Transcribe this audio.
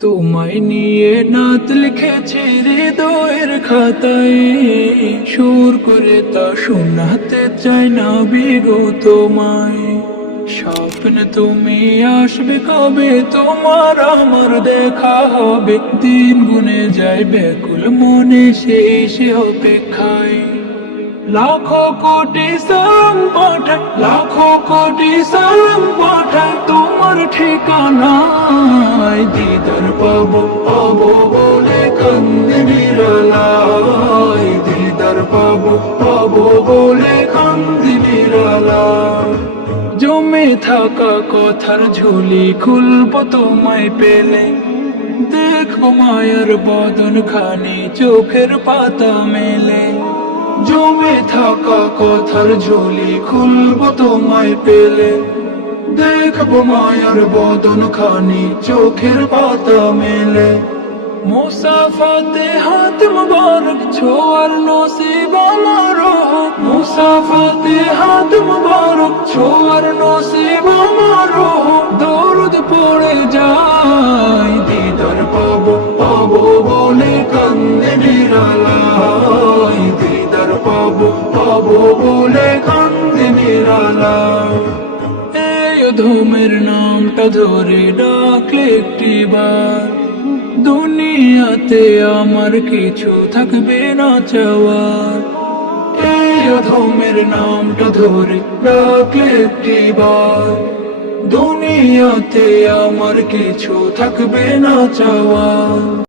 তোমায় নিয়ে নাত লিখেছি হৃদয়ের খাতায়, সুর করে তা শোনাতে চাই না বিগো তোমায়। স্বপ্ন তুমি আসবে কবে, তোমার আমার দেখা হবে, দিন গুনে যায় ব্যাকুল মনে শেষে অপেক্ষায়। লাখো কোটি সালাম পাঠাই, লাখো কোটি সালাম পাঠাই তোমার ঠিকানায়। দিদার পাবো পাবো বলে কান্দে নিরালায়, দিদার পাবো পাবো বলে কান্দে নিরালায়। জমে থাকা কথার ঝুলি খুলবো তোমায় পেলে, দেখবো মায়ের বদন খানি চোখের পাতা মেলে। জমে থাকা কথার ঝুলি খুলবো তোমায় পেলে, দেখবো মায়ের বদন খানি চোখের পাতা মেলে। মুসাফাতে হাত মুবারক ছোঁয়ার নসিব আমার হোক, মুসাফাতে হাত মুবারক ছোঁয়ার নসিব আমার হোক। দরুদ পড়ে যায়, দিদার পাবো পাবো বলে কান্দে নিরালায়, দিদার পাবো পাবো বলে কান্দে নিরালায়। এই অধমের নামটা ধরে ডাকলে একটিবার, দুনিয়াতে আমার কিছু থাকবে না চাওয়ার। এই অধমের নামটা ধরে ডাকলে একটিবার, দুনিয়াতে আমার কিছু থাকবে না চাওয়ার।